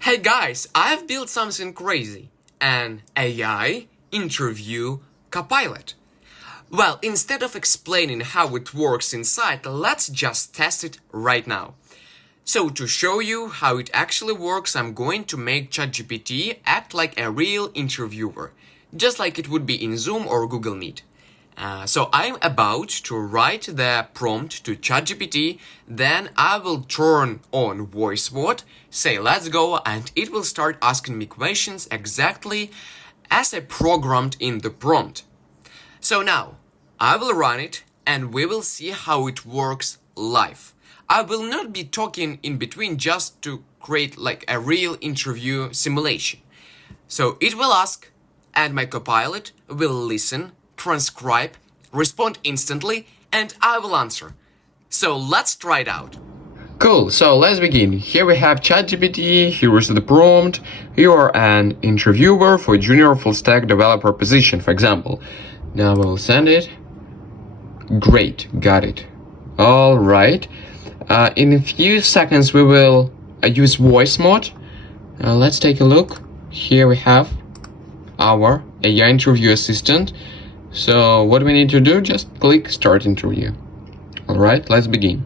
Hey guys, I've built something crazy. An AI Interview Copilot. Well, instead of explaining how it works inside, let's just test it right now. So to show you how it actually works, I'm going to make ChatGPT act like a real interviewer, just like it would be in Zoom or Google Meet. So I'm about to write the prompt to ChatGPT, then I will turn on voice mode, say let's go, and it will start asking me questions exactly as I programmed in the prompt. So now, I will run it and we will see how it works live. I will not be talking in between just to create like a real interview simulation. So it will ask, and my copilot will listen, transcribe, respond instantly, and I will answer. So let's try it out. Cool, so let's begin. Here we have ChatGPT, here is the prompt. You are an interviewer for junior full stack developer position, for example. Now we'll send it. Great, got it. Alright. In a few seconds we will use voice mode. Let's take a look. Here we have our AI interview assistant. So what we need to do, just click start interview. Alright, let's begin.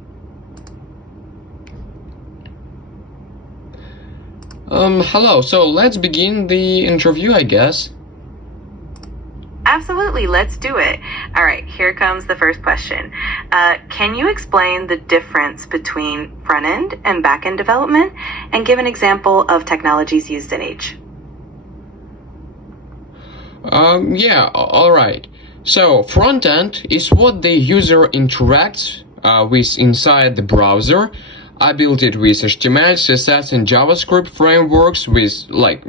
Hello, so let's begin the interview, I guess. Absolutely, let's do it. All right, here comes the first question. Can you explain the difference between front-end and back-end development and give an example of technologies used in each? Yeah, alright. So, front-end is what the user interacts with inside the browser. I built it with HTML, CSS, and JavaScript frameworks with like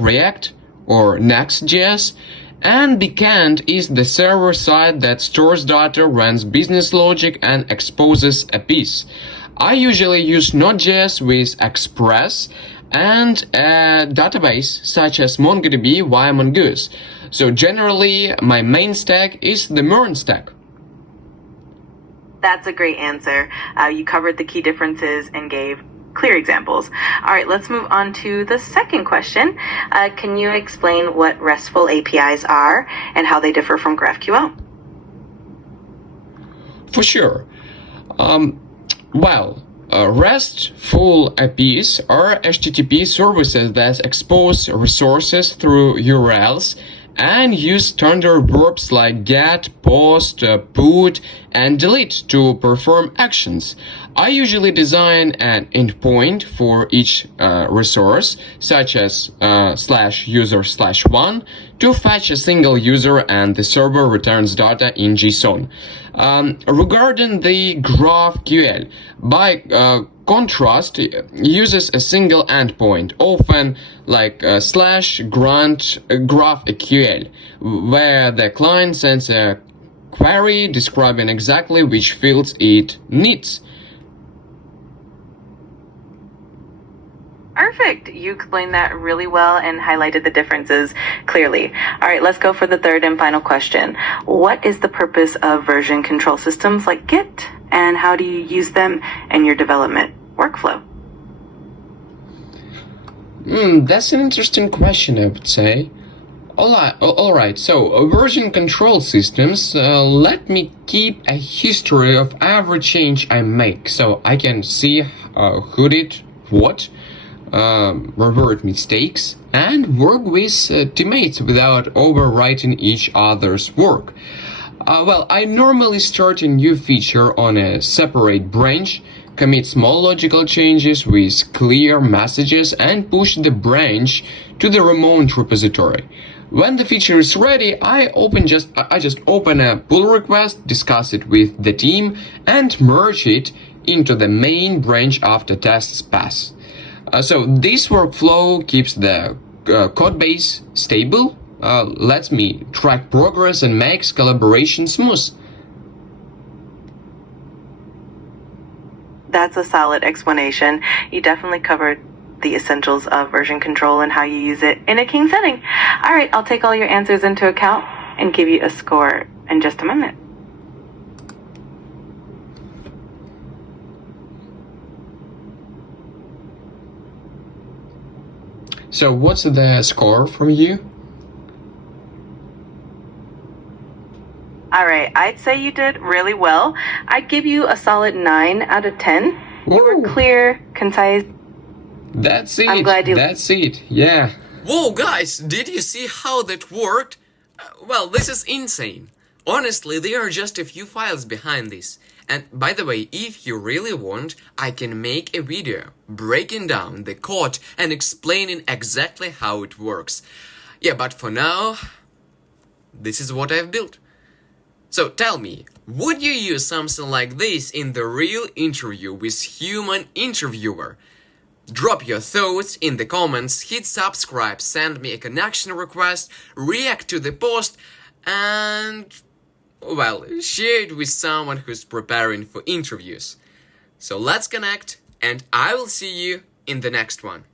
React or Next.js. And backend is the server side that stores data, runs business logic, and exposes a piece. I usually use Node.js with Express and a database such as MongoDB via Mongoose. So generally, my main stack is the MERN stack. That's a great answer. You covered the key differences and gave clear examples. All right, let's move on to the second question. Can you explain what RESTful APIs are and how they differ from GraphQL? For sure. RESTful APIs are HTTP services that expose resources through URLs and use standard verbs like get, post, put, and delete to perform actions. I usually design an endpoint for each resource, such as /user/1, to fetch a single user and the server returns data in JSON. Regarding the GraphQL, by contrast, uses a single endpoint, often like /GraphQL, where the client sends a query describing exactly which fields it needs. Perfect. You explained that really well and highlighted the differences clearly. All right, let's go for the third and final question. What is the purpose of version control systems like Git, and how do you use them in your development workflow? That's an interesting question, I would say. Alright, so version control systems let me keep a history of every change I make, so I can see who did what, revert mistakes, and work with teammates without overwriting each other's work. I normally start a new feature on a separate branch, commit small logical changes with clear messages, and push the branch to the remote repository. When the feature is ready, I just open a pull request, discuss it with the team, and merge it into the main branch after tests pass. So this workflow keeps the code base stable, lets me track progress, and makes collaboration smooth. That's a solid explanation. You definitely covered the essentials of version control and how you use it in a clean setting. All right, I'll take all your answers into account and give you a score in just a moment. So what's the score from you? All right, I'd say you did really well. I'd give you a solid 9 out of 10. You were clear, concise. That's it. I'm glad you- That's it. Yeah. Whoa, guys, did you see how that worked? Well, this is insane. Honestly, there are just a few files behind this. And by the way, if you really want, I can make a video breaking down the code and explaining exactly how it works. Yeah, but for now, this is what I've built. So tell me, would you use something like this in the real interview with human interviewer? Drop your thoughts in the comments, hit subscribe, send me a connection request, react to the post, and, well, share it with someone who's preparing for interviews. So let's connect, and I will see you in the next one.